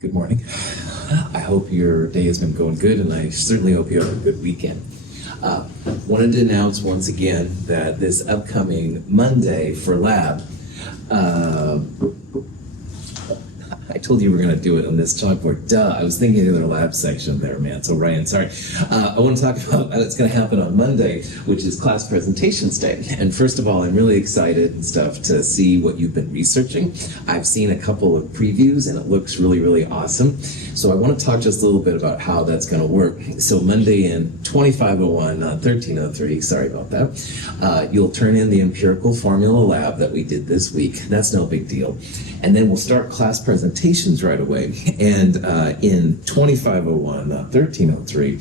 Good morning. I hope your day has been going good, and I certainly hope you have a good weekend. Wanted to announce once again that this upcoming Monday for lab, I told you we're going to do it on this chalkboard. Duh, I was thinking of the lab section there, man. So Ryan, sorry. I want to talk about what's going to happen on Monday, which is class presentations day. And first of all, I'm really excited and stuff to see what you've been researching. I've seen a couple of previews and it looks really, really awesome. So I want to talk just a little bit about how that's going to work. So Monday in 2501, not 1303, sorry about that, you'll turn in the empirical formula lab that we did this week. That's no big deal. And then we'll start class presentations right away. And in 2501, not 1303,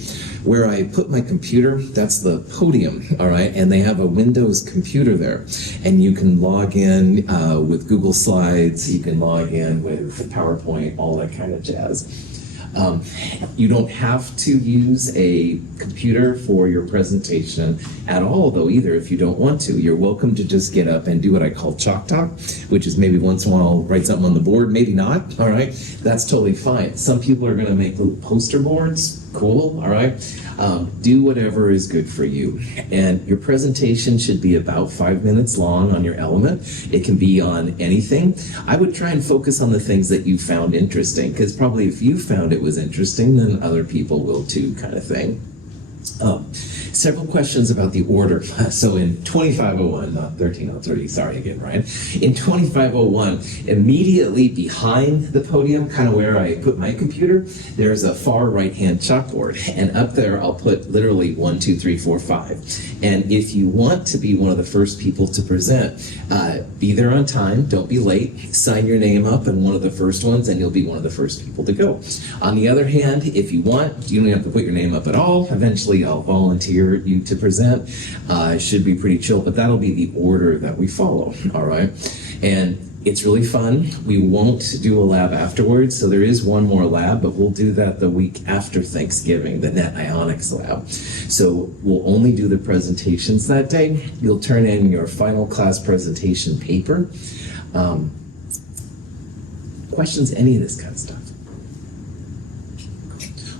where I put my computer, that's the podium, all right? And they have a Windows computer there. And you can log in with Google Slides, you can log in with PowerPoint, all that kind of jazz. You don't have to use a computer for your presentation at all, though, either, if you don't want to. You're welcome to just get up and do what I call chalk talk, which is maybe once in a while write something on the board, maybe not, all right? That's totally fine. Some people are going to make little poster boards. Cool, all right? Do whatever is good for you. And your presentation should be about 5 minutes long on your element. It can be on anything. I would try and focus on the things that you found interesting, because probably if you found it was interesting, then other people will too, kind of thing. Several questions about the order. So in 2501, not 1303, sorry again, Ryan. In 2501, immediately behind the podium, kind of where I put my computer, there's a far right-hand chalkboard. And up there, I'll put literally 1, 2, 3, 4, 5. And if you want to be one of the first people to present, be there on time, don't be late, sign your name up in one of the first ones, and you'll be one of the first people to go. On the other hand, if you want, you don't have to put your name up at all. Eventually, I'll volunteer you to present. It should be pretty chill, but that'll be the order that we follow, all right? And it's really fun. We won't do a lab afterwards, so there is one more lab, but we'll do that the week after Thanksgiving, the net ionics lab. So we'll only do the presentations that day. You'll turn in your final class presentation paper. Questions, any of this kind of stuff?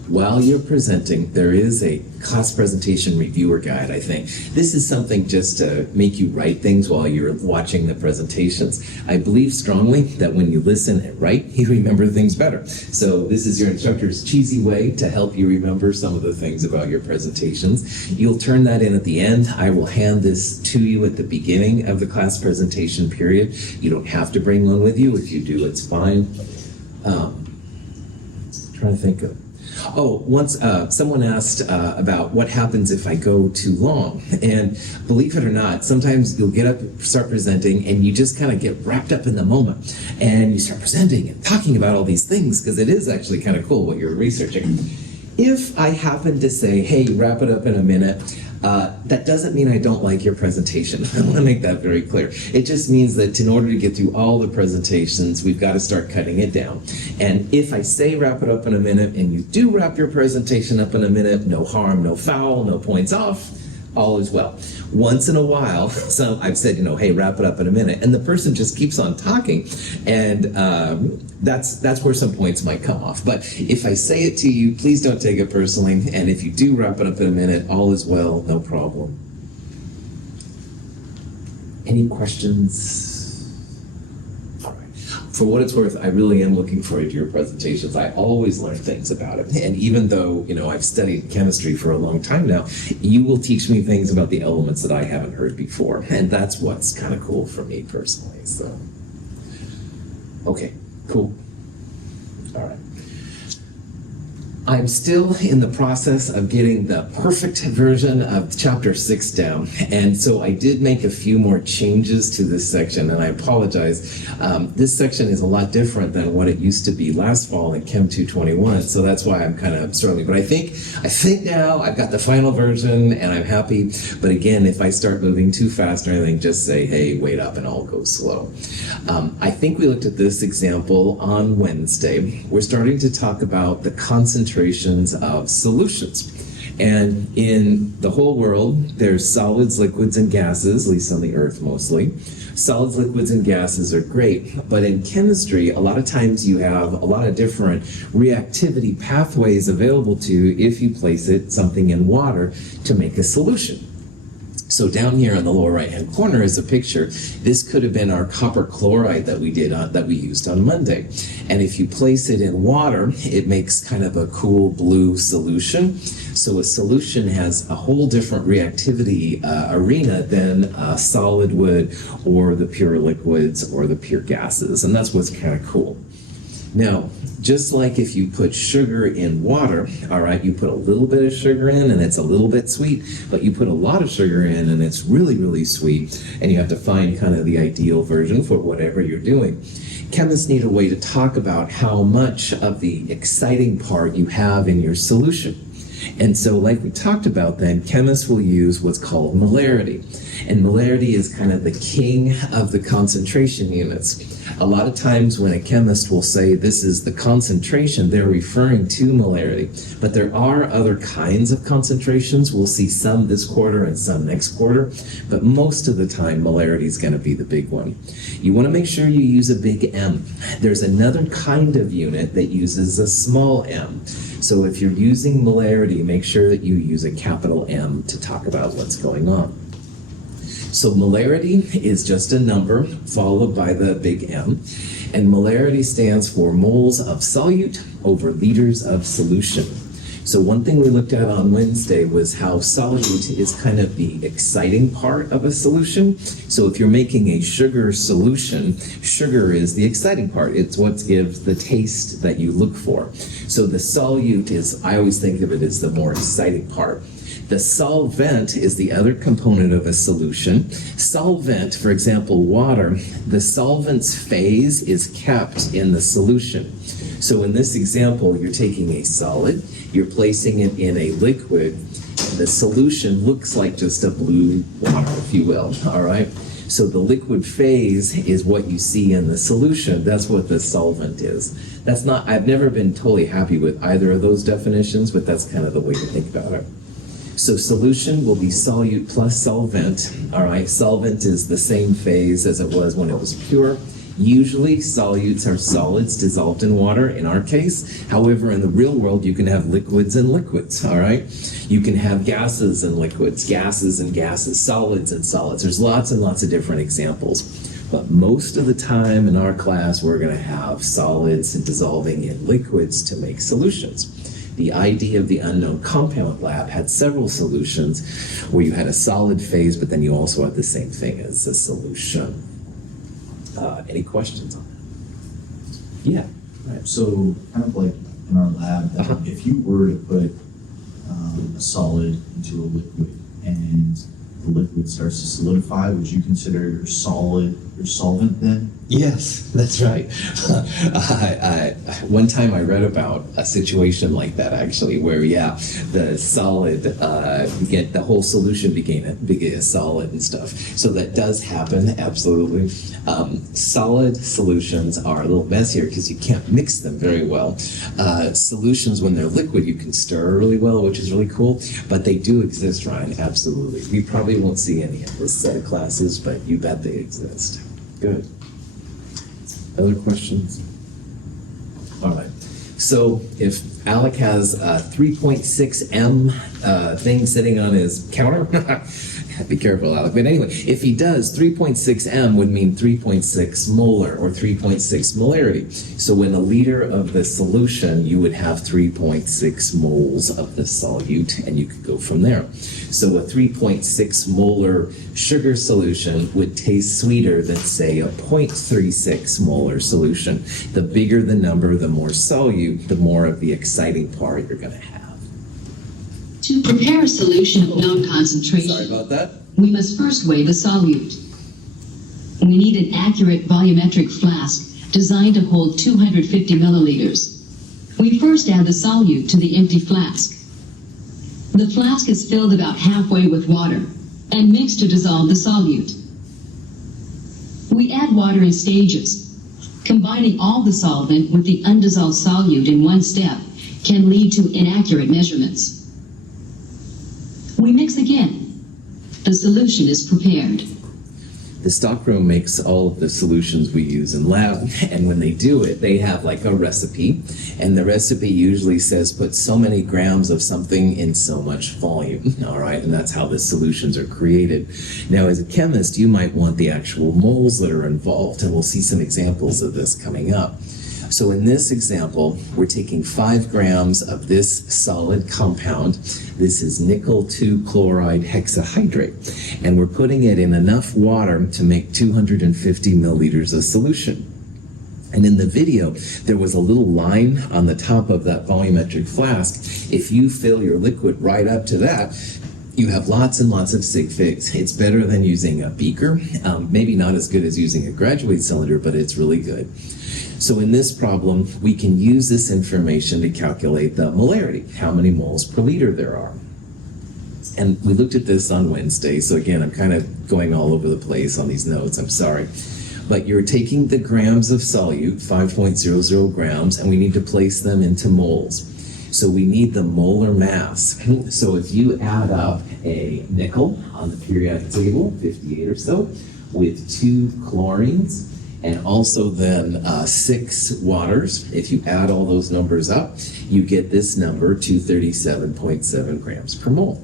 While you're presenting, there is a class presentation reviewer guide, I think. This is something just to make you write things while you're watching the presentations. I believe strongly that when you listen and write, you remember things better. So this is your instructor's cheesy way to help you remember some of the things about your presentations. You'll turn that in at the end. I will hand this to you at the beginning of the class presentation period. You don't have to bring one with you. If you do, it's fine. Trying to think of. Oh, once someone asked about what happens if I go too long. And believe it or not, sometimes you'll get up, start presenting, and you just kind of get wrapped up in the moment. And you start presenting and talking about all these things, because it is actually kind of cool what you're researching. If I happen to say, hey, wrap it up in a minute, that doesn't mean I don't like your presentation. I want to make that very clear. It just means that in order to get through all the presentations, we've got to start cutting it down. And if I say wrap it up in a minute, and you do wrap your presentation up in a minute, no harm, no foul, no points off, all is well. Once in a while, so I've said, hey, wrap it up in a minute, and the person just keeps on talking, and that's where some points might come off. But if I say it to you, please don't take it personally, and if you do wrap it up in a minute, all is well, no problem. Any questions? For what it's worth, I really am looking forward to your presentations. I always learn things about it. And even though, I've studied chemistry for a long time now, you will teach me things about the elements that I haven't heard before. And that's what's kind of cool for me personally. So, okay, cool. All right. I'm still in the process of getting the perfect version of chapter 6 down, and so I did make a few more changes to this section, and I apologize. This section is a lot different than what it used to be last fall in Chem 221, so that's why I'm kind of struggling. But I think now I've got the final version, and I'm happy. But again, if I start moving too fast or anything, just say, hey, wait up, and I'll go slow. I think we looked at this example on Wednesday. We're starting to talk about the concentrations of solutions. And in the whole world, there's solids, liquids, and gases, at least on the Earth mostly. Solids, liquids, and gases are great, but in chemistry, a lot of times you have a lot of different reactivity pathways available to you if you place something in water to make a solution. So down here in the lower right-hand corner is a picture. This could have been our copper chloride that we used on Monday. And if you place it in water, it makes kind of a cool blue solution. So a solution has a whole different reactivity arena than solid would, or the pure liquids, or the pure gases. And that's what's kind of cool. Now, just like if you put sugar in water, all right, you put a little bit of sugar in and it's a little bit sweet, but you put a lot of sugar in and it's really, really sweet, and you have to find kind of the ideal version for whatever you're doing. Chemists need a way to talk about how much of the exciting part you have in your solution. And so, like we talked about then, chemists will use what's called molarity. And molarity is kind of the king of the concentration units. A lot of times when a chemist will say this is the concentration, they're referring to molarity. But there are other kinds of concentrations. We'll see some this quarter and some next quarter. But most of the time, molarity is going to be the big one. You want to make sure you use a big M. There's another kind of unit that uses a small m. So if you're using molarity, make sure that you use a capital M to talk about what's going on. So molarity is just a number followed by the big M, and molarity stands for moles of solute over liters of solution. So one thing we looked at on Wednesday was how solute is kind of the exciting part of a solution. So if you're making a sugar solution, sugar is the exciting part. It's what gives the taste that you look for. So the solute is, I always think of it as the more exciting part. The solvent is the other component of a solution. Solvent, for example, water, the solvent's phase is kept in the solution. So in this example, you're taking a solid, you're placing it in a liquid, and the solution looks like just a blue water, if you will, all right? So the liquid phase is what you see in the solution. That's what the solvent is. I've never been totally happy with either of those definitions, but that's kind of the way to think about it. So solution will be solute plus solvent, all right? Solvent is the same phase as it was when it was pure. Usually solutes are solids dissolved in water, in our case. However, in the real world, you can have liquids and liquids, all right? You can have gases and liquids, gases and gases, solids and solids. There's lots and lots of different examples. But most of the time in our class, we're going to have solids dissolving in liquids to make solutions. The idea of the unknown compound lab had several solutions where you had a solid phase, but then you also had the same thing as a solution. Any questions on that? Yeah. Right. So kind of like in our lab, if you were to put a solid into a liquid and the liquid starts to solidify, would you consider your solvent then? Yes, that's right. One time I read about a situation like that actually, where the solid, the whole solution became a solid and stuff. So that does happen, absolutely. Solid solutions are a little messier because you can't mix them very well. Solutions, when they're liquid, you can stir really well, which is really cool. But they do exist, Ryan, absolutely. We probably won't see any of this set of classes, but you bet they exist. Good. Other questions? All right. So if Alec has a 3.6 M thing sitting on his counter, be careful, Alec. But anyway, if he does, 3.6 M would mean 3.6 molar or 3.6 molarity. So in a liter of the solution, you would have 3.6 moles of the solute, and you could go from there. So a 3.6 molar sugar solution would taste sweeter than, say, a 0.36 molar solution. The bigger the number, the more solute, the more of the exciting part you're going to have. To prepare a solution of known concentration, Sorry about that. we must first weigh the solute. We need an accurate volumetric flask designed to hold 250 milliliters. We first add the solute to the empty flask. The flask is filled about halfway with water and mixed to dissolve the solute. We add water in stages. Combining all the solvent with the undissolved solute in one step can lead to inaccurate measurements. We mix again. The solution is prepared. The stockroom makes all of the solutions we use in lab, and when they do it, they have like a recipe, and the recipe usually says put so many grams of something in so much volume, all right? And that's how the solutions are created. Now, as a chemist, you might want the actual moles that are involved, and we'll see some examples of this coming up. So in this example, we're taking 5 grams of this solid compound. This is nickel 2 chloride hexahydrate, and we're putting it in enough water to make 250 milliliters of solution. And in the video, there was a little line on the top of that volumetric flask. If you fill your liquid right up to that, you have lots and lots of sig figs. It's better than using a beaker. Maybe not as good as using a graduate cylinder, but it's really good. So in this problem, we can use this information to calculate the molarity, how many moles per liter there are. And we looked at this on Wednesday, so again, I'm kind of going all over the place on these notes, I'm sorry. But you're taking the grams of solute, 5.00 grams, and we need to place them into moles. So we need the molar mass. So if you add up a nickel on the periodic table, 58 or so, with 2 chlorines, and also then 6 waters, if you add all those numbers up, you get this number, 237.7 grams per mole.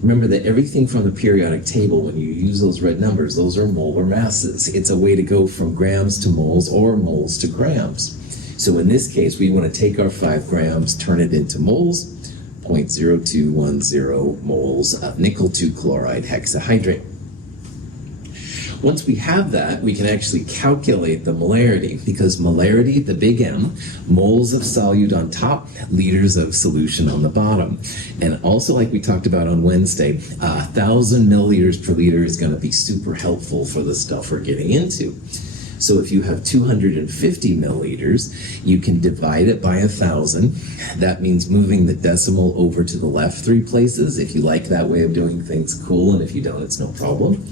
Remember that everything from the periodic table, when you use those red numbers, those are molar masses. It's a way to go from grams to moles or moles to grams. So in this case, we want to take our 5 grams, turn it into moles, 0.0210 moles of nickel 2 chloride hexahydrate. Once we have that, we can actually calculate the molarity, because molarity, the big M, moles of solute on top, liters of solution on the bottom. And also, like we talked about on Wednesday, 1,000 milliliters per liter is going to be super helpful for the stuff we're getting into. So if you have 250 milliliters, you can divide it by 1,000. That means moving the decimal over to the left 3 places. If you like that way of doing things, cool, and if you don't, it's no problem.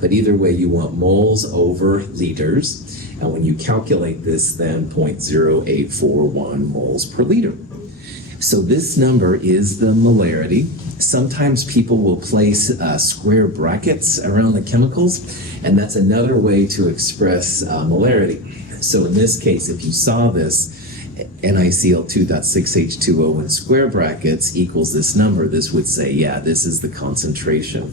But either way, you want moles over liters. And when you calculate this, then 0.0841 moles per liter. So this number is the molarity. Sometimes people will place square brackets around the chemicals, and that's another way to express molarity. So in this case, if you saw this, NiCl2.6H2O in square brackets equals this number, this would say, yeah, this is the concentration.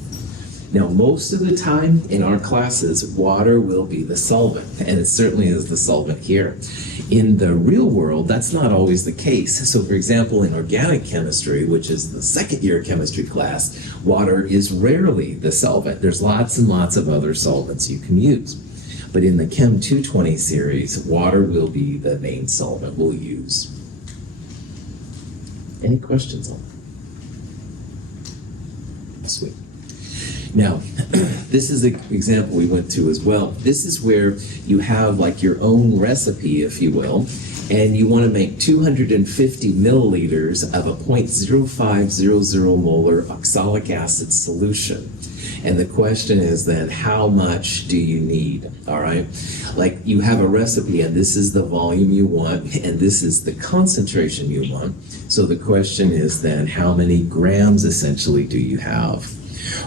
Now, most of the time in our classes, water will be the solvent, and it certainly is the solvent here. In the real world, that's not always the case. So, for example, in organic chemistry, which is the 2nd year chemistry class, water is rarely the solvent. There's lots and lots of other solvents you can use. But in the Chem 220 series, water will be the main solvent we'll use. Any questions on that? Sweet. Now, this is an example we went through as well. This is where you have like your own recipe, if you will, and you want to make 250 milliliters of a 0.0500 molar oxalic acid solution. And the question is then, how much do you need, all right? Like you have a recipe and this is the volume you want and this is the concentration you want. So the question is then, how many grams essentially do you have?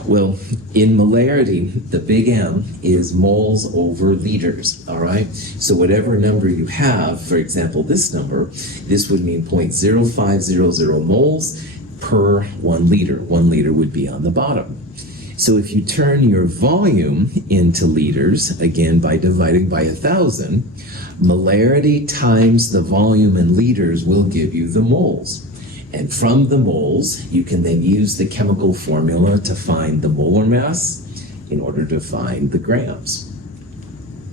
Well, in molarity, the big M is moles over liters, all right? So whatever number you have, for example, this number, this would mean 0.0500 moles per 1 liter. 1 liter would be on the bottom. So if you turn your volume into liters, again by dividing by 1,000, molarity times the volume in liters will give you the moles. And from the moles, you can then use the chemical formula to find the molar mass in order to find the grams.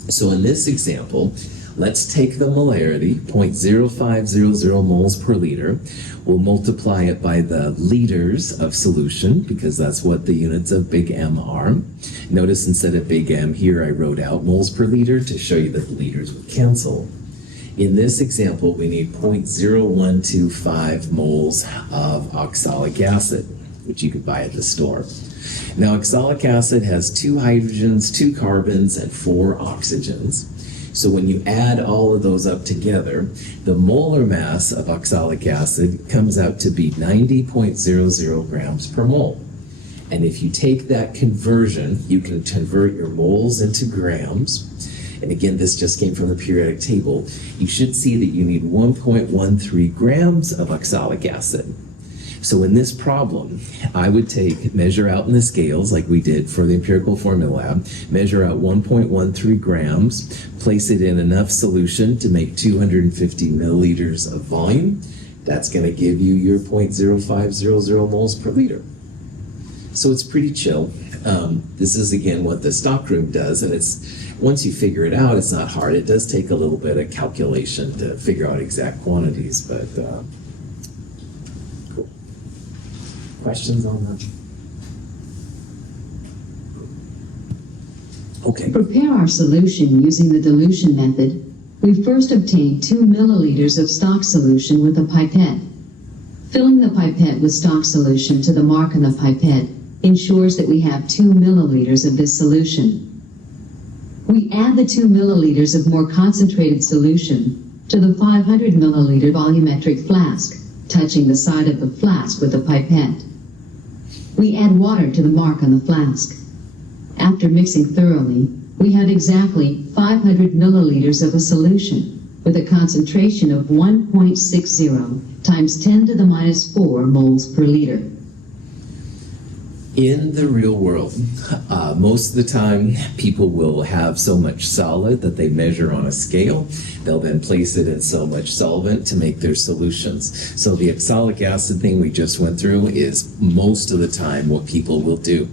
So in this example, let's take the molarity, 0.0500 moles per liter. We'll multiply it by the liters of solution, because that's what the units of big M are. Notice instead of big M here, I wrote out moles per liter to show you that the liters would cancel. In this example, we need 0.0125 moles of oxalic acid, which you could buy at the store. Now, oxalic acid has 2 hydrogens, 2 carbons, and 4 oxygens. So when you add all of those up together, the molar mass of oxalic acid comes out to be 90.00 grams per mole. And if you take that conversion, you can convert your moles into grams. And again, this just came from the periodic table. You should see that you need 1.13 grams of oxalic acid. So in this problem, I would measure out in the scales like we did for the empirical formula lab, measure out 1.13 grams, place it in enough solution to make 250 milliliters of volume. That's going to give you your 0.0500 moles per liter. So it's pretty chill. This is again what the stockroom does, and once you figure it out, it's not hard. It does take a little bit of calculation to figure out exact quantities, but cool. Questions on that? Okay. To prepare our solution using the dilution method, we first obtain 2 milliliters of stock solution with a pipette. Filling the pipette with stock solution to the mark on the pipette ensures that we have 2 milliliters of this solution. We add the 2 milliliters of more concentrated solution to the 500 milliliter volumetric flask, touching the side of the flask with a pipette. We add water to the mark on the flask. After mixing thoroughly, we have exactly 500 milliliters of a solution with a concentration of 1.60 times 10 to the minus 4 moles per liter. In the real world, most of the time, people will have so much solid that they measure on a scale. They'll then place it in so much solvent to make their solutions. So the oxalic acid thing we just went through is most of the time what people will do.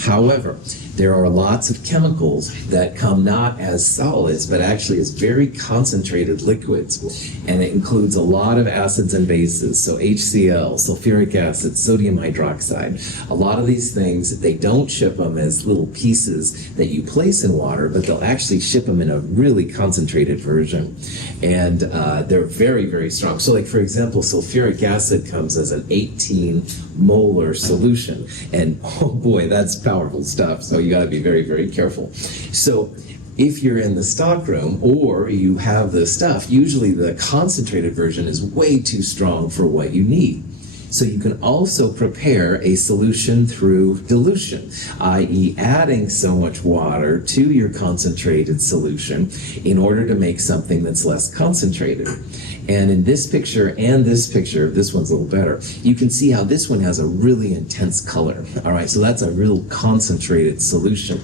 However, there are lots of chemicals that come not as solids, but actually as very concentrated liquids. And it includes a lot of acids and bases. So HCl, sulfuric acid, sodium hydroxide. A lot of these things, they don't ship them as little pieces that you place in water, but they'll actually ship them in a really concentrated version. And they're very, very strong. So like, for example, sulfuric acid comes as an 18 molar solution. And oh boy, that's powerful stuff. So you got to be very, very careful. So if you're in the stockroom or you have the stuff, usually the concentrated version is way too strong for what you need. So you can also prepare a solution through dilution, i.e. adding so much water to your concentrated solution in order to make something that's less concentrated. And in this picture and this picture, this one's a little better, you can see how this one has a really intense color. All right, so that's a real concentrated solution.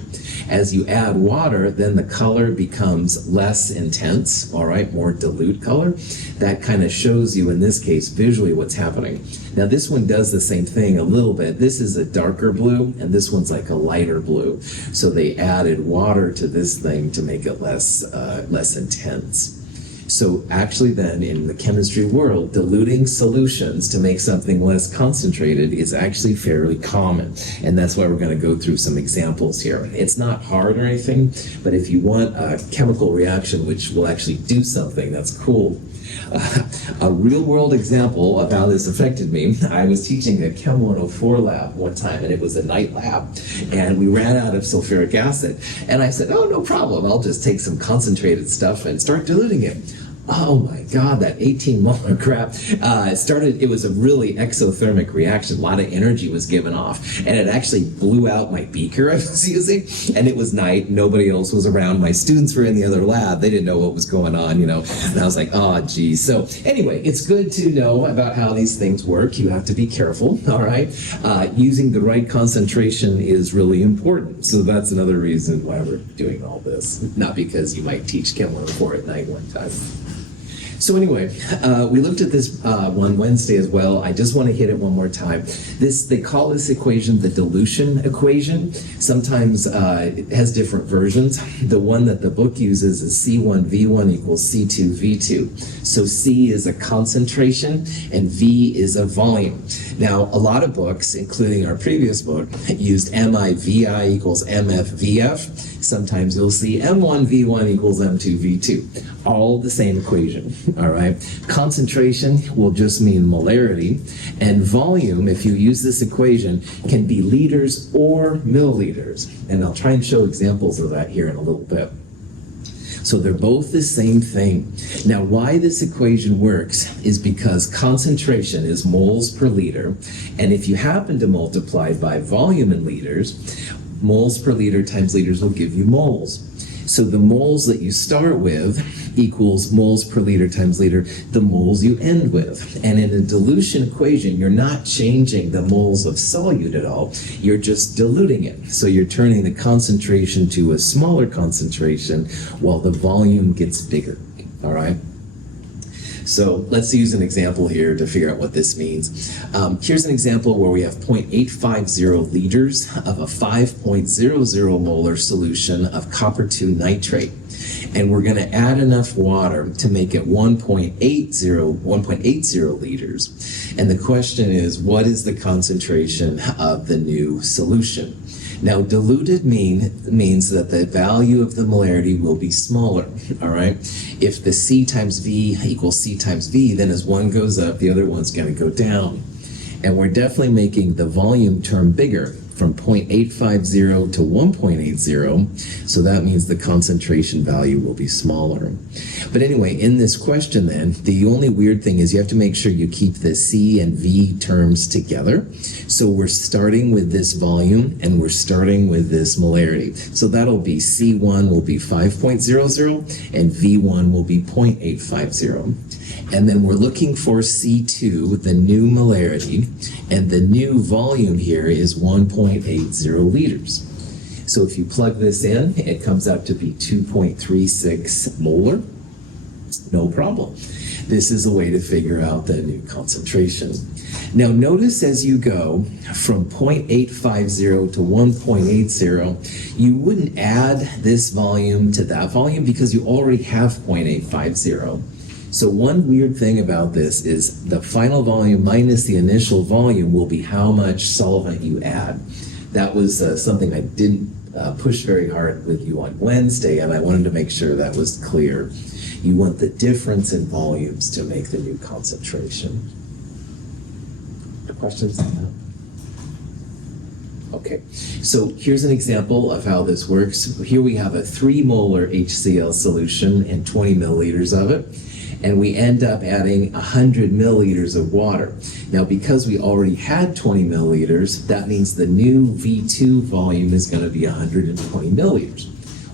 As you add water, then the color becomes less intense, all right, more dilute color. That kind of shows you, in this case, visually what's happening. Now this one does the same thing a little bit. This is a darker blue, and this one's like a lighter blue. So they added water to this thing to make it less intense. So actually then in the chemistry world, diluting solutions to make something less concentrated is actually fairly common. And that's why we're going to go through some examples here. It's not hard or anything, but if you want a chemical reaction which will actually do something that's cool, a real world example of how this affected me, I was teaching a Chem 104 lab one time, and it was a night lab, and we ran out of sulfuric acid. And I said, oh, no problem, I'll just take some concentrated stuff and start diluting it. Oh my God, that 18 molar crap it was a really exothermic reaction. A lot of energy was given off, and it actually blew out my beaker I was using, and it was night, nobody else was around. My students were in the other lab, they didn't know what was going on, and I was like, oh geez. So anyway, it's good to know about how these things work. You have to be careful, all right? Using the right concentration is really important. So that's another reason why we're doing all this, not because you might teach Chem 104 at night one time. So anyway, we looked at this one Wednesday as well. I just want to hit it one more time. They call this equation the dilution equation. Sometimes it has different versions. The one that the book uses is C1V1 equals C2V2. So C is a concentration and V is a volume. Now, a lot of books, including our previous book, used MIVI equals MFVF. Sometimes you'll see M1V1 equals M2V2. All the same equation, all right? Concentration will just mean molarity, and volume, if you use this equation, can be liters or milliliters. And I'll try and show examples of that here in a little bit. So they're both the same thing. Now, why this equation works is because concentration is moles per liter, and if you happen to multiply by volume in liters, moles per liter times liters will give you moles. So the moles that you start with equals moles per liter times liter, the moles you end with. And in a dilution equation, you're not changing the moles of solute at all, you're just diluting it. So you're turning the concentration to a smaller concentration while the volume gets bigger, all right? So let's use an example here to figure out what this means. Here's an example where we have 0.850 liters of a 5.00 molar solution of copper 2 nitrate. And we're going to add enough water to make it 1.80 liters. And the question is, what is the concentration of the new solution? Now, diluted means that the value of the molarity will be smaller, all right? If the C times V equals C times V, then as one goes up, the other one's going to go down. And we're definitely making the volume term bigger from 0.850 to 1.80, so that means the concentration value will be smaller. But anyway, in this question then, the only weird thing is you have to make sure you keep the C and V terms together. So we're starting with this volume and we're starting with this molarity. So that'll be C1 will be 5.00 and V1 will be 0.850. And then we're looking for C2, the new molarity, and the new volume here is 1.80 liters. So if you plug this in, it comes out to be 2.36 molar. No problem. This is a way to figure out the new concentration. Now notice as you go from 0.850 to 1.80, you wouldn't add this volume to that volume because you already have 0.850. So one weird thing about this is the final volume minus the initial volume will be how much solvent you add. That was something I didn't push very hard with you on Wednesday, and I wanted to make sure that was clear. You want the difference in volumes to make the new concentration. Questions on that? Okay, so here's an example of how this works. Here we have a 3 molar HCl solution and 20 milliliters of it. And we end up adding 100 milliliters of water. Now, because we already had 20 milliliters, that means the new V2 volume is going to be 120 milliliters.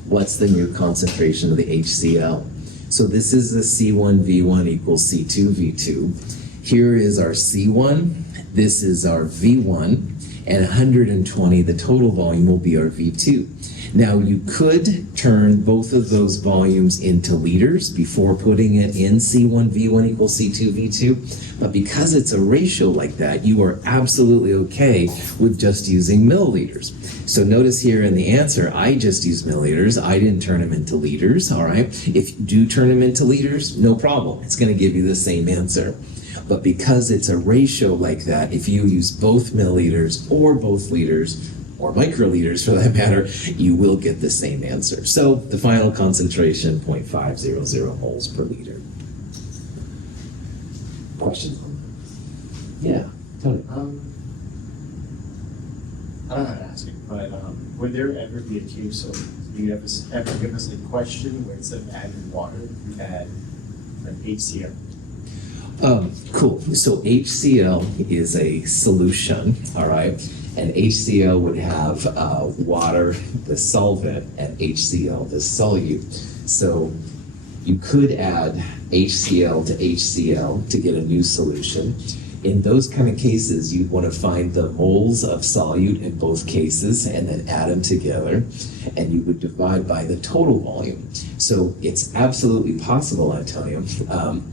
What's the new concentration of the HCl? So this is the C1V1 equals C2V2. Here is our C1, this is our V1, and 120, the total volume will be our V2. Now you could turn both of those volumes into liters before putting it in C1V1 equals C2V2, but because it's a ratio like that, you are absolutely okay with just using milliliters. So notice here in the answer, I just used milliliters. I didn't turn them into liters, all right? If you do turn them into liters, no problem. It's going to give you the same answer. But because it's a ratio like that, if you use both milliliters or both liters, or microliters for that matter, you will get the same answer. So the final concentration, 0.500 moles per liter. Questions? Yeah, Tony. I don't know how to ask it, but would there ever be a case of you ever give us a question where instead of adding water, you add an HCl? Cool. So HCl is a solution, all right? And HCl would have water, the solvent, and HCl, the solute. So you could add HCl to HCl to get a new solution. In those kind of cases, you'd want to find the moles of solute in both cases and then add them together, and you would divide by the total volume. So it's absolutely possible, Antonio.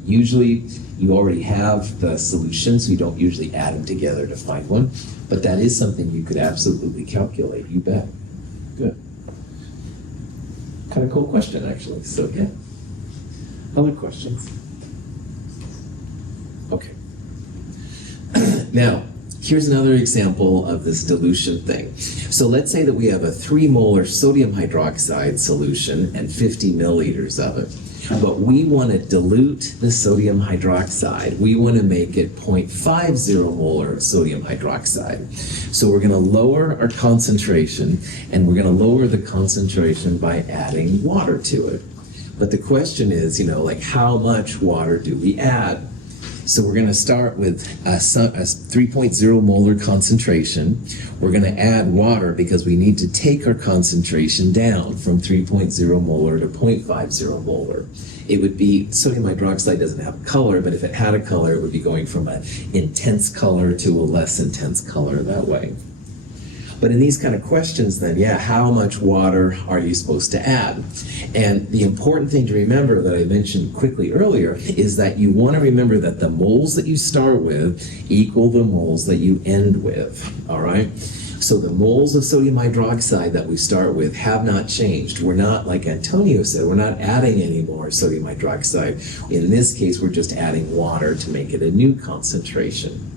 Usually you already have the solution, so you don't usually add them together to find one, but that is something you could absolutely calculate, you bet. Good. Kind of cool question, actually, so yeah. Other questions? Okay. Now, here's another example of this dilution thing. So let's say that we have a 3 molar sodium hydroxide solution and 50 milliliters of it. But we want to dilute the sodium hydroxide. We want to make it 0.50 molar sodium hydroxide. So we're going to lower our concentration, and we're going to lower the concentration by adding water to it. But the question is, like how much water do we add? So we're going to start with a 3.0 molar concentration. We're going to add water because we need to take our concentration down from 3.0 molar to 0.50 molar. It would be, sodium hydroxide doesn't have a color, but if it had a color, it would be going from an intense color to a less intense color that way. But in these kind of questions then, how much water are you supposed to add? And the important thing to remember that I mentioned quickly earlier is that you want to remember that the moles that you start with equal the moles that you end with, all right? So the moles of sodium hydroxide that we start with have not changed. We're not, like Antonio said, we're not adding any more sodium hydroxide. In this case, we're just adding water to make it a new concentration.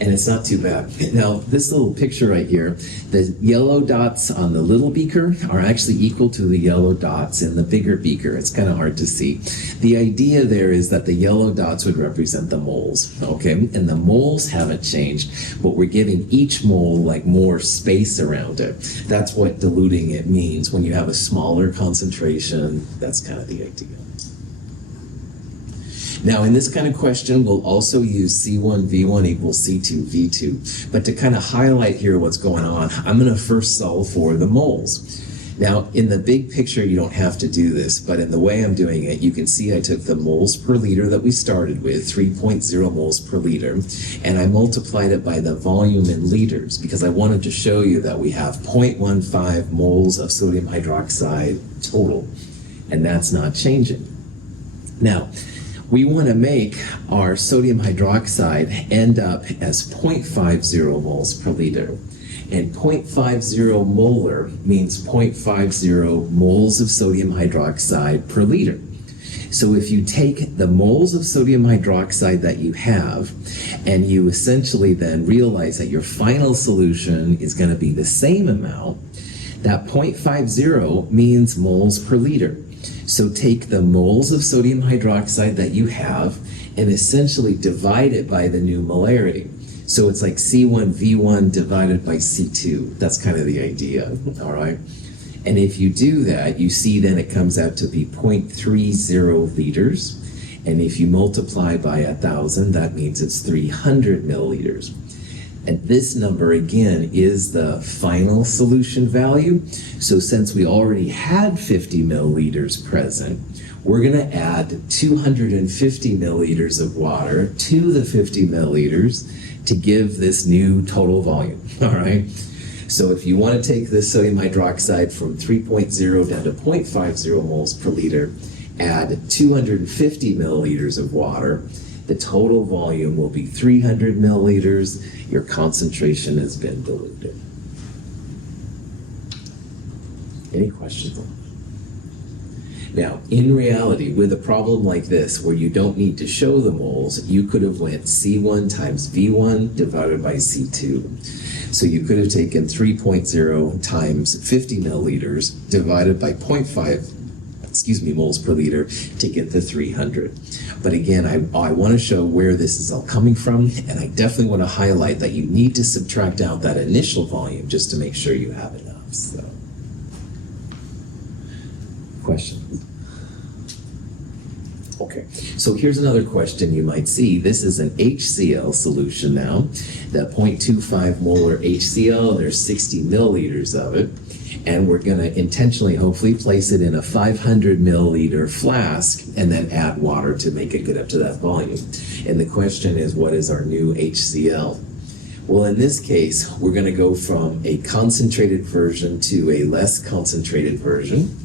And it's not too bad. Now, this little picture right here, the yellow dots on the little beaker are actually equal to the yellow dots in the bigger beaker. It's kind of hard to see. The idea there is that the yellow dots would represent the moles, okay? And the moles haven't changed, but we're giving each mole like more space around it. That's what diluting it means. When you have a smaller concentration, that's kind of the idea. Now, in this kind of question, we'll also use C1V1 equals C2V2. But to kind of highlight here what's going on, I'm going to first solve for the moles. Now, in the big picture, you don't have to do this, but in the way I'm doing it, you can see I took the moles per liter that we started with, 3.0 moles per liter, and I multiplied it by the volume in liters because I wanted to show you that we have 0.15 moles of sodium hydroxide total, and that's not changing. Now, we want to make our sodium hydroxide end up as 0.50 moles per liter. And 0.50 molar means 0.50 moles of sodium hydroxide per liter. So if you take the moles of sodium hydroxide that you have, and you essentially then realize that your final solution is going to be the same amount, that 0.50 means moles per liter. So take the moles of sodium hydroxide that you have and essentially divide it by the new molarity. So it's like C1V1 divided by C2. That's kind of the idea, all right? And if you do that, you see then it comes out to be 0.30 liters. And if you multiply by 1,000, that means it's 300 milliliters. And this number, again, is the final solution value. So since we already had 50 milliliters present, we're going to add 250 milliliters of water to the 50 milliliters to give this new total volume, all right? So if you want to take this sodium hydroxide from 3.0 down to 0.50 moles per liter, add 250 milliliters of water, the total volume will be 300 milliliters. Your concentration has been diluted. Any questions? Now, in reality, with a problem like this, where you don't need to show the moles, you could have went C1 times V1 divided by C2. So you could have taken 3.0 times 50 milliliters divided by 0.5 moles per liter to get the 300. But again, I want to show where this is all coming from, and I definitely want to highlight that you need to subtract out that initial volume just to make sure you have enough. So, questions? Okay, so here's another question you might see. This is an HCl solution now. The 0.25 molar HCl, there's 60 milliliters of it. And we're going to intentionally, hopefully, place it in a 500 milliliter flask and then add water to make it get up to that volume. And the question is, what is our new HCl? Well, in this case, we're going to go from a concentrated version to a less concentrated version.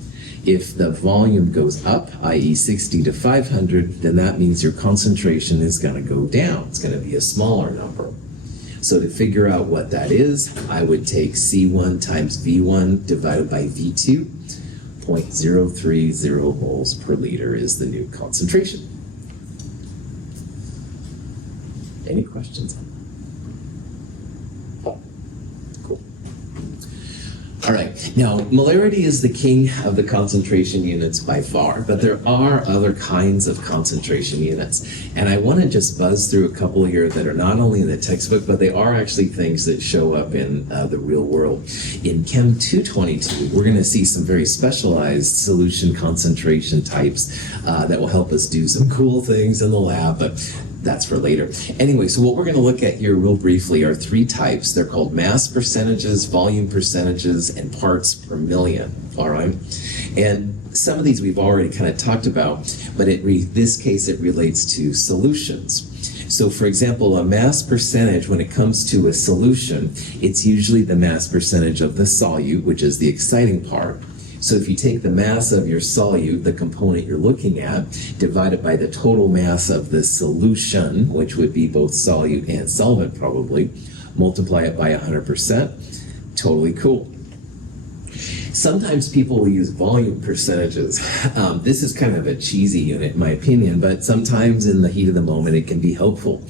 If the volume goes up, i.e. 60 to 500, then that means your concentration is going to go down. It's going to be a smaller number. So to figure out what that is, I would take C1 times V1 divided by V2. 0.030 moles per liter is the new concentration. Any questions? Cool. All right, Now, molarity is the king of the concentration units by far, but there are other kinds of concentration units. And I want to just buzz through a couple here that are not only in the textbook, but they are actually things that show up in the real world. In Chem 222, we're going to see some very specialized solution concentration types that will help us do some cool things in the lab, but that's for later. Anyway, so what we're going to look at here real briefly are three types. They're called mass percentages, volume percentages, and parts per million, all right? And some of these we've already kind of talked about, but this case it relates to solutions. So for example, a mass percentage, when it comes to a solution, it's usually the mass percentage of the solute, which is the exciting part. So if you take the mass of your solute, the component you're looking at, divide it by the total mass of the solution, which would be both solute and solvent probably, multiply it by 100%, totally cool. Sometimes people will use volume percentages. This is kind of a cheesy unit in my opinion, but sometimes in the heat of the moment it can be helpful.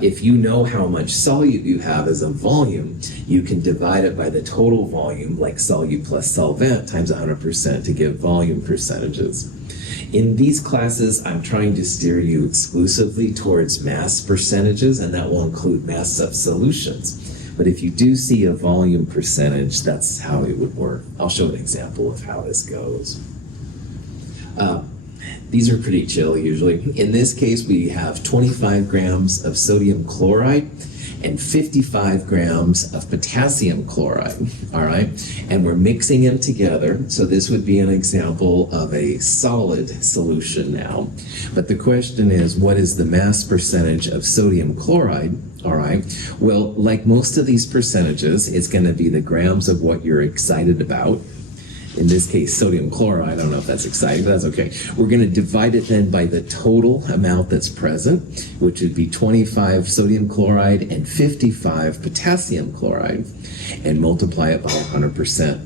If you know how much solute you have as a volume, you can divide it by the total volume, like solute plus solvent times 100% to give volume percentages. In these classes, I'm trying to steer you exclusively towards mass percentages, and that will include mass of solutions. But if you do see a volume percentage, that's how it would work. I'll show an example of how this goes. These are pretty chill usually. In this case, we have 25 grams of sodium chloride and 55 grams of potassium chloride, all right? And we're mixing them together. So this would be an example of a solid solution now. But the question is, what is the mass percentage of sodium chloride? All right, well, like most of these percentages, it's going to be the grams of what you're excited about. In this case, sodium chloride, I don't know if that's exciting, but that's okay. We're going to divide it then by the total amount that's present, which would be 25 sodium chloride and 55 potassium chloride, and multiply it by 100%.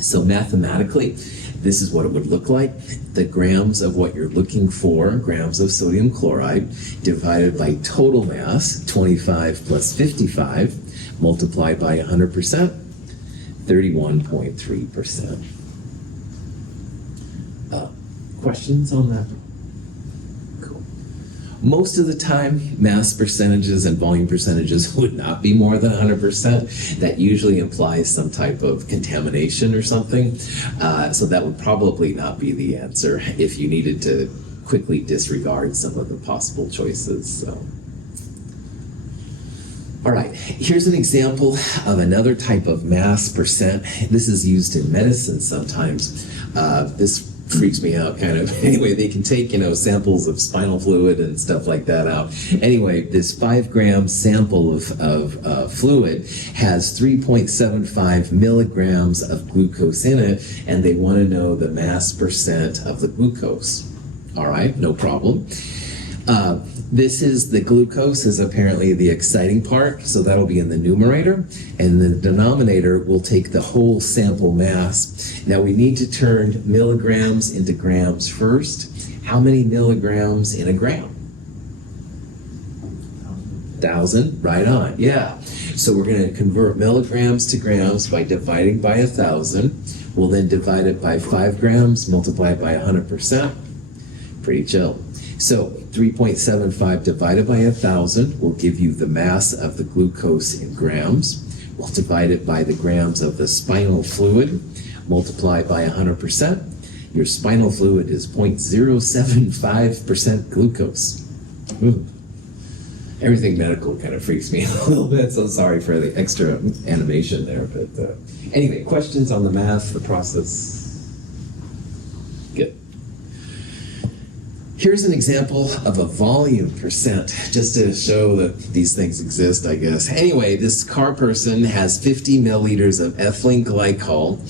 So mathematically, this is what it would look like. The grams of what you're looking for, grams of sodium chloride, divided by total mass, 25 plus 55, multiplied by 100%, 31.3%. Questions on that? Cool. Most of the time, mass percentages and volume percentages would not be more than 100%. That usually implies some type of contamination or something. So that would probably not be the answer if you needed to quickly disregard some of the possible choices. So. All right, here's an example of another type of mass percent. This is used in medicine sometimes. This freaks me out kind of. Anyway, they can take, samples of spinal fluid and stuff like that out. Anyway, this 5-gram sample of fluid has 3.75 milligrams of glucose in it, and they want to know the mass percent of the glucose. All right, no problem. This is the glucose is apparently the exciting part, so that'll be in the numerator, and the denominator will take the whole sample mass. Now we need to turn milligrams into grams first. How many milligrams in a gram? 1,000, right on, yeah. So we're going to convert milligrams to grams by dividing by 1,000. We'll then divide it by 5 grams, multiply it by 100%. Pretty chill. So 3.75 divided by 1,000 will give you the mass of the glucose in grams. We'll divide it by the grams of the spinal fluid, multiply by 100%. Your spinal fluid is 0.075% glucose. Ooh. Everything medical kind of freaks me out a little bit, so sorry for the extra animation there. But anyway, questions on the math, the process? Good. Here's an example of a volume percent, just to show that these things exist, I guess. Anyway, this car person has 50 milliliters of ethylene glycol,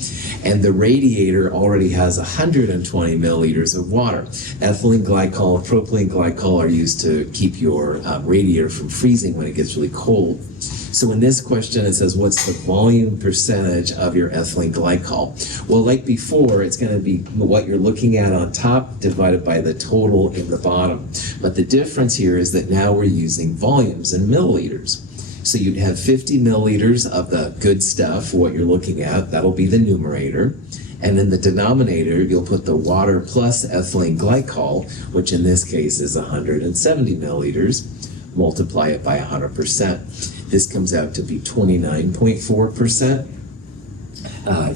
and the radiator already has 120 milliliters of water. Ethylene glycol and propylene glycol are used to keep your radiator from freezing when it gets really cold. So in this question, it says, what's the volume percentage of your ethylene glycol? Well, like before, it's going to be what you're looking at on top divided by the total in the bottom. But the difference here is that now we're using volumes in milliliters. So you'd have 50 milliliters of the good stuff, what you're looking at, that'll be the numerator. And in the denominator, you'll put the water plus ethylene glycol, which in this case is 170 milliliters. Multiply it by 100%. This comes out to be 29.4%.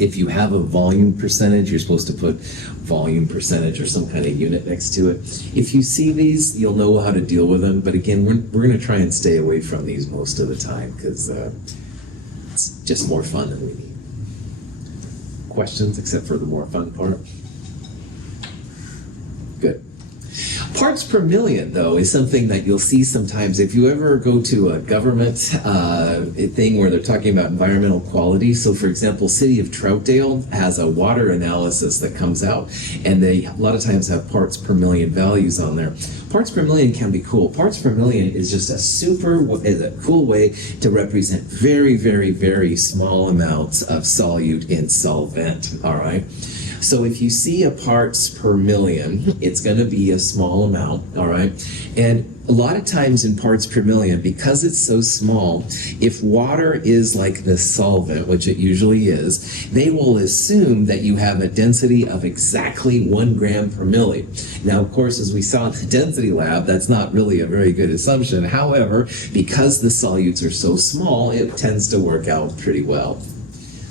If you have a volume percentage, you're supposed to put volume percentage or some kind of unit next to it. If you see these, you'll know how to deal with them. But again, we're going to try and stay away from these most of the time because it's just more fun than we need. Questions except for the more fun part? Good. Parts per million, though, is something that you'll see sometimes. If you ever go to a government thing where they're talking about environmental quality, so for example, City of Troutdale has a water analysis that comes out, and they a lot of times have parts per million values on there. Parts per million can be cool. Parts per million is just a cool way to represent very, very, very small amounts of solute in solvent, all right? So if you see a parts per million, it's going to be a small amount, all right? And a lot of times in parts per million, because it's so small, if water is like the solvent, which it usually is, they will assume that you have a density of exactly 1 gram per milli. Now, of course, as we saw in the density lab, that's not really a very good assumption. However, because the solutes are so small, it tends to work out pretty well.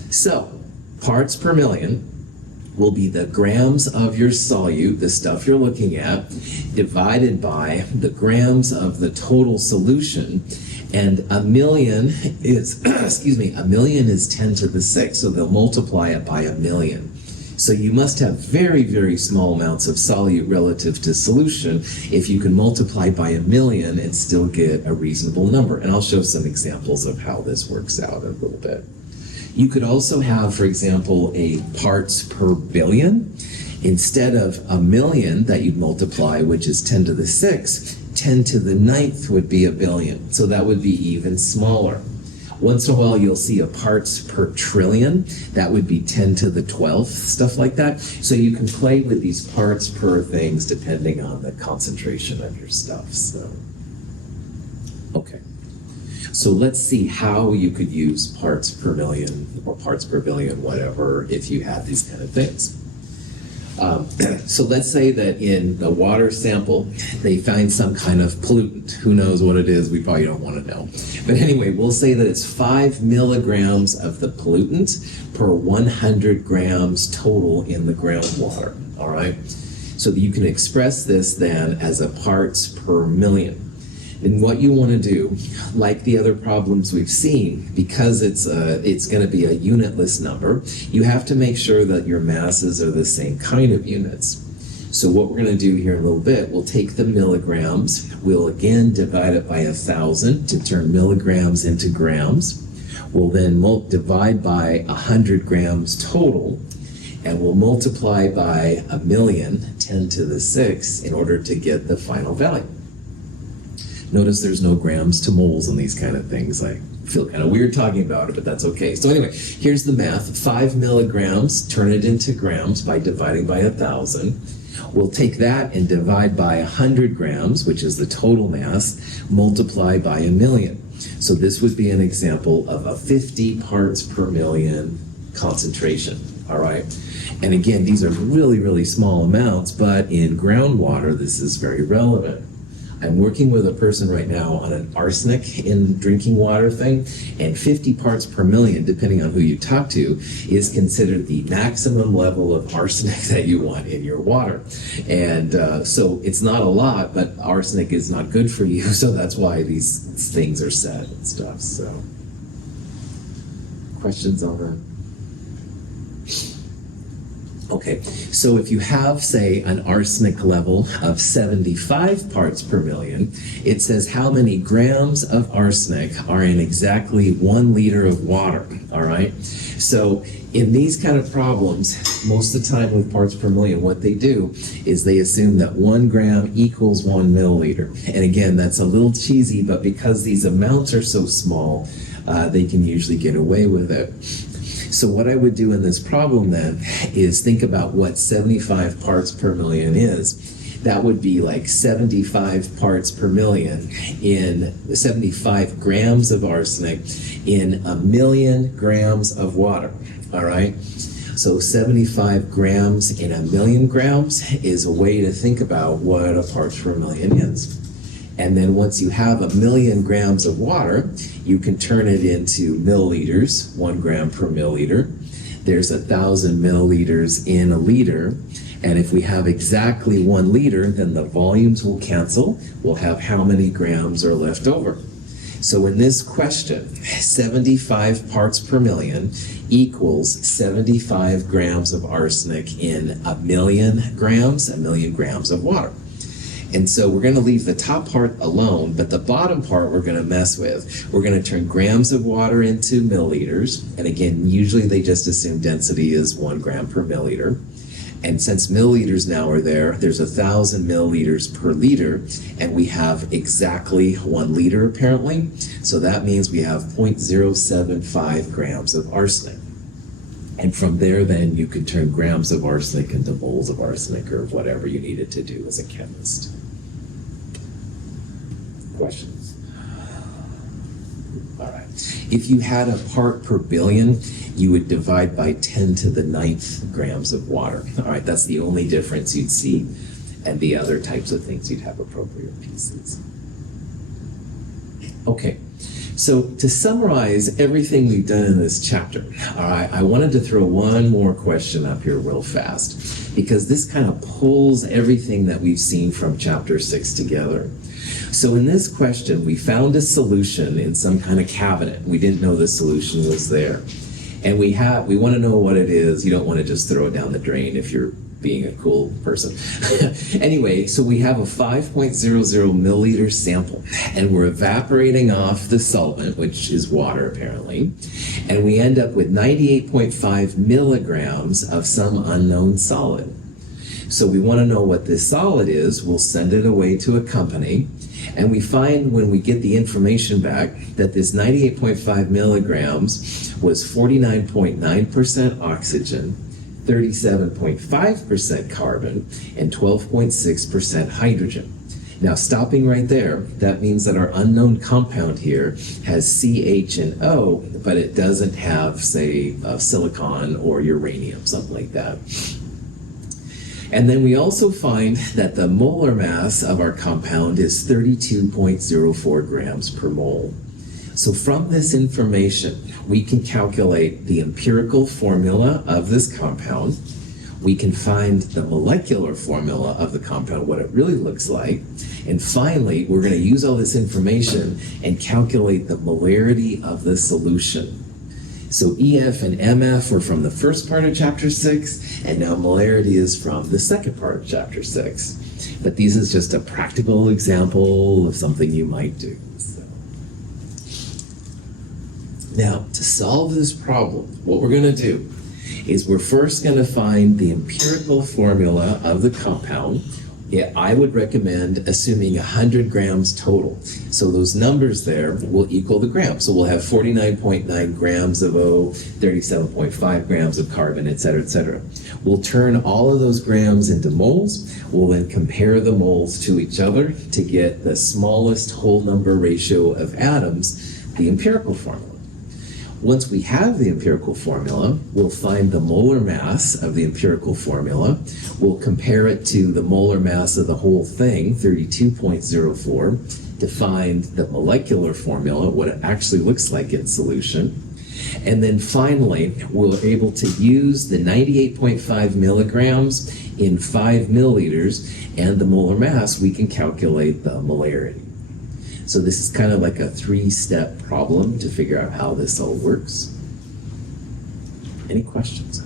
So, parts per million will be the grams of your solute, the stuff you're looking at, divided by the grams of the total solution. And a million is, a million is 10 to the 6, so they'll multiply it by 1,000,000. So you must have very, very small amounts of solute relative to solution if you can multiply by 1,000,000 and still get a reasonable number. And I'll show some examples of how this works out in a little bit. You could also have, for example, a parts per billion. Instead of 1,000,000 that you'd multiply, which is 10 to the 6, 10 to the 9th would be a billion. So that would be even smaller. Once in a while, you'll see a parts per trillion. That would be 10 to the 12th, stuff like that. So you can play with these parts per things depending on the concentration of your stuff. So, okay. So let's see how you could use parts per million or parts per billion, whatever, if you had these kind of things. So let's say that in the water sample, they find some kind of pollutant. Who knows what it is? We probably don't want to know. But anyway, we'll say that it's 5 milligrams of the pollutant per 100 grams total in the groundwater, all right? So that you can express this then as a parts per million. And what you want to do, like the other problems we've seen, because it's going to be a unitless number, you have to make sure that your masses are the same kind of units. So what we're going to do here in a little bit, we'll take the milligrams, we'll again divide it by 1,000 to turn milligrams into grams. We'll then divide by 100 grams total, and we'll multiply by 1,000,000, 10 to the 6, in order to get the final value. Notice there's no grams to moles on these kind of things. I feel kind of weird talking about it, but that's okay. So anyway, here's the math. 5 milligrams, turn it into grams by dividing by 1,000. We'll take that and divide by 100 grams, which is the total mass, multiply by 1,000,000. So this would be an example of a 50 parts per million concentration, all right? And again, these are really, really small amounts, but in groundwater, this is very relevant. I'm working with a person right now on an arsenic in drinking water thing, and 50 parts per million, depending on who you talk to, is considered the maximum level of arsenic that you want in your water. And so it's not a lot, but arsenic is not good for you, so that's why these things are set and stuff. So, questions on that? Okay, so if you have, say, an arsenic level of 75 parts per million, it says how many grams of arsenic are in exactly 1 liter of water, all right? So in these kind of problems, most of the time with parts per million, what they do is they assume that 1 gram equals 1 milliliter. And again, that's a little cheesy, but because these amounts are so small, they can usually get away with it. So what I would do in this problem then is think about what 75 parts per million is. that would be like 75 parts per million in 75 grams of arsenic in 1,000,000 grams of water. All right? So 75 grams in 1,000,000 grams is a way to think about what a parts per million is. And then once you have 1,000,000 grams of water, you can turn it into milliliters, 1 gram per milliliter. There's 1,000 milliliters in a liter. And if we have exactly 1 liter, then the volumes will cancel. We'll have how many grams are left over. So in this question, 75 parts per million equals 75 grams of arsenic in 1,000,000 grams, 1,000,000 grams of water. And so we're going to leave the top part alone, but the bottom part we're going to mess with. We're going to turn grams of water into milliliters. And again, usually they just assume density is 1 gram per milliliter. And since milliliters now are there, there's 1,000 milliliters per liter, and we have exactly 1 liter apparently. So that means we have 0.075 grams of arsenic. And from there, then, you can turn grams of arsenic into moles of arsenic or whatever you needed to do as a chemist. Questions? All right. If you had a part per billion, you would divide by 10 to the 9th grams of water. All right, that's the only difference you'd see. And the other types of things, you'd have appropriate pieces. Okay. So to summarize everything we've done in this chapter, all right, I wanted to throw one more question up here real fast, because this kind of pulls everything that we've seen from chapter 6 together. So in this question, we found a solution in some kind of cabinet. We didn't know the solution was there. And we want to know what it is. You don't want to just throw it down the drain if you're being a cool person. Anyway, so we have a 5.00 milliliter sample, and we're evaporating off the solvent, which is water apparently, and we end up with 98.5 milligrams of some unknown solid. So we want to know what this solid is. We'll send it away to a company, and we find when we get the information back that this 98.5 milligrams was 49.9% oxygen, 37.5% carbon, and 12.6% hydrogen. Now, stopping right there, that means that our unknown compound here has CH and O, but it doesn't have, say, silicon or uranium, something like that. And then we also find that the molar mass of our compound is 32.04 grams per mole. So from this information, we can calculate the empirical formula of this compound. We can find the molecular formula of the compound, what it really looks like. And finally, we're going to use all this information and calculate the molarity of the solution. So EF and MF were from the first part of chapter 6, and now molarity is from the second part of chapter 6. But this is just a practical example of something you might do. Now, to solve this problem, what we're going to do is we're first going to find the empirical formula of the compound. I would recommend assuming 100 grams total. So those numbers there will equal the grams. So we'll have 49.9 grams of O, 37.5 grams of carbon, et cetera, et cetera. We'll turn all of those grams into moles. We'll then compare the moles to each other to get the smallest whole number ratio of atoms, the empirical formula. Once we have the empirical formula, we'll find the molar mass of the empirical formula. We'll compare it to the molar mass of the whole thing, 32.04, to find the molecular formula, what it actually looks like in solution. And then finally, we're able to use the 98.5 milligrams in 5 milliliters, and the molar mass, we can calculate the molarity. So this is kind of like a 3-step problem to figure out how this all works. Any questions?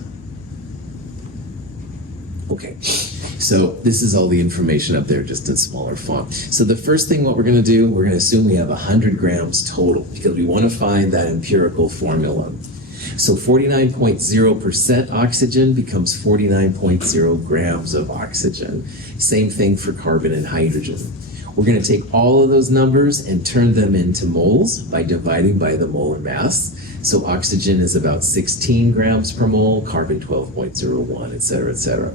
Okay, so this is all the information up there, just in smaller font. So the first thing what we're going to do, we're going to assume we have 100 grams total, because we want to find that empirical formula. So 49.0% oxygen becomes 49.0 grams of oxygen. Same thing for carbon and hydrogen. We're going to take all of those numbers and turn them into moles by dividing by the molar mass. So oxygen is about 16 grams per mole, carbon 12.01, et cetera, et cetera.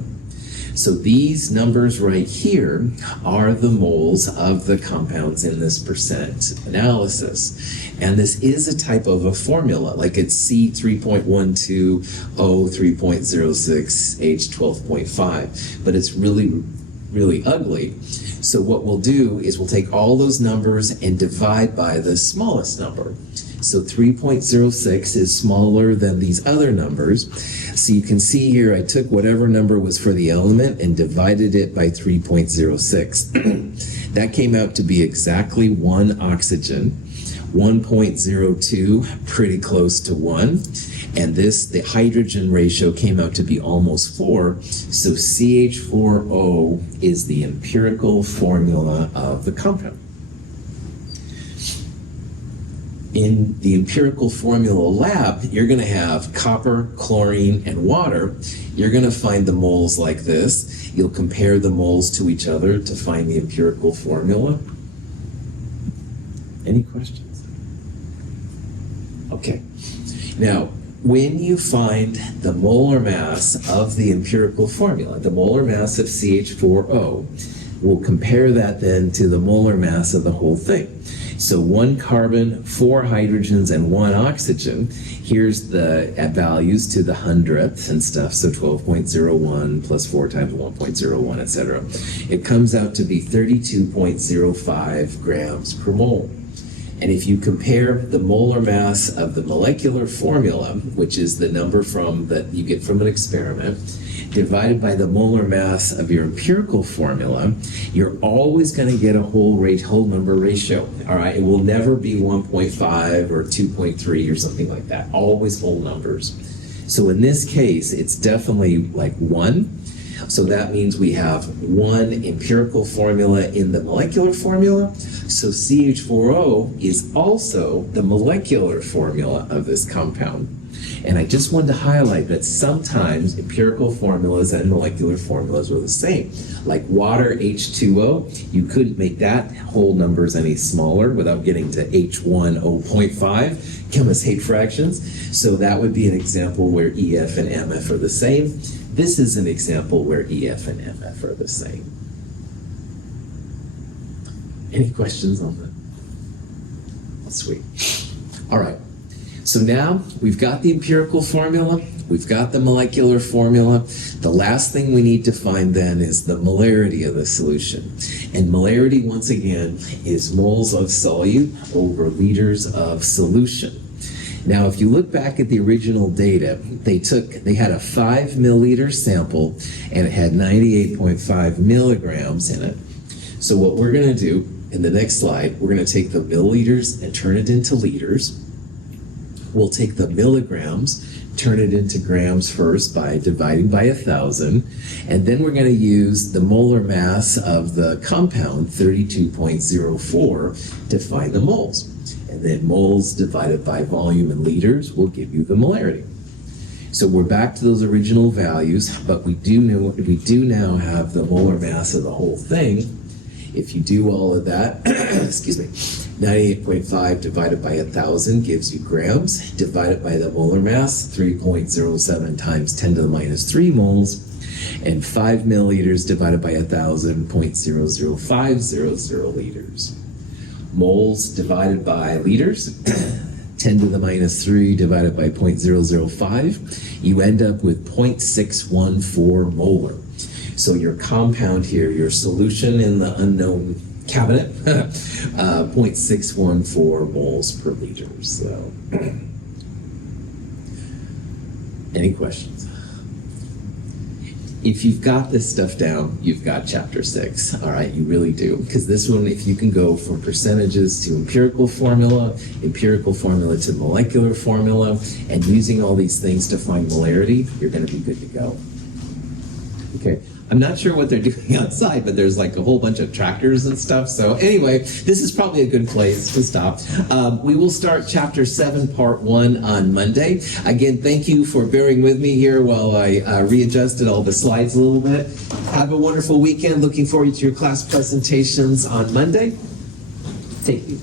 So these numbers right here are the moles of the compounds in this percent analysis. And this is a type of a formula, like it's C3.12, O3.06, H12.5, but it's really ugly. So what we'll do is we'll take all those numbers and divide by the smallest number. So 3.06 is smaller than these other numbers. So you can see here I took whatever number was for the element and divided it by 3.06. That came out to be exactly 1 oxygen, 1.02, pretty close to 1. And the hydrogen ratio came out to be almost 4. So CH4O is the empirical formula of the compound. In the empirical formula lab, you're going to have copper, chlorine, and water. You're going to find the moles like this. You'll compare the moles to each other to find the empirical formula. Any questions? Okay. Now, when you find the molar mass of the empirical formula, the molar mass of CH4O, we'll compare that then to the molar mass of the whole thing. So 1 carbon, 4 hydrogens, and 1 oxygen. Here's the values to the hundredths and stuff. So 12.01 plus 4 times 1.01, etc. It comes out to be 32.05 grams per mole. And if you compare the molar mass of the molecular formula, which is the number that you get from an experiment, divided by the molar mass of your empirical formula, you're always going to get a whole number ratio. All right, it will never be 1.5 or 2.3 or something like that. Always whole numbers. So in this case, it's definitely like 1. So that means we have 1 empirical formula in the molecular formula. So CH4O is also the molecular formula of this compound. And I just wanted to highlight that sometimes empirical formulas and molecular formulas are the same. Like water H2O, you couldn't make that whole numbers any smaller without getting to H1O.5. Chemists hate fractions. So that would be an example where EF and MF are the same. This is an example where EF and MF are the same. Any questions on that? Sweet. All right. So now we've got the empirical formula, we've got the molecular formula. The last thing we need to find then is the molarity of the solution. And molarity, once again, is moles of solute over liters of solution. Now, if you look back at the original data, they had a 5 milliliter sample and it had 98.5 milligrams in it. So what we're going to do in the next slide, we're going to take the milliliters and turn it into liters. We'll take the milligrams, turn it into grams first by dividing by 1,000, and then we're going to use the molar mass of the compound, 32.04, to find the moles. And then moles divided by volume in liters will give you the molarity. So we're back to those original values, but we do now have the molar mass of the whole thing. If you do all of that, excuse me, 98.5 divided by 1,000 gives you grams, divided by the molar mass, 3.07 times 10 to the minus 3 moles, and 5 milliliters divided by 1,000, 0.00500 liters. Moles divided by liters, 10 to the minus 3 divided by 0.005, you end up with 0.614 molar. So your compound here, your solution in the unknown cabinet, 0.614 moles per liter. So, any questions? If you've got this stuff down, you've got chapter 6, all right? You really do. Because this one, if you can go from percentages to empirical formula to molecular formula, and using all these things to find molarity, you're going to be good to go. Okay. I'm not sure what they're doing outside, but there's like a whole bunch of tractors and stuff. So anyway, this is probably a good place to stop. We will start chapter 7, part 1 on Monday. Again, thank you for bearing with me here while I readjusted all the slides a little bit. Have a wonderful weekend. Looking forward to your class presentations on Monday. Thank you.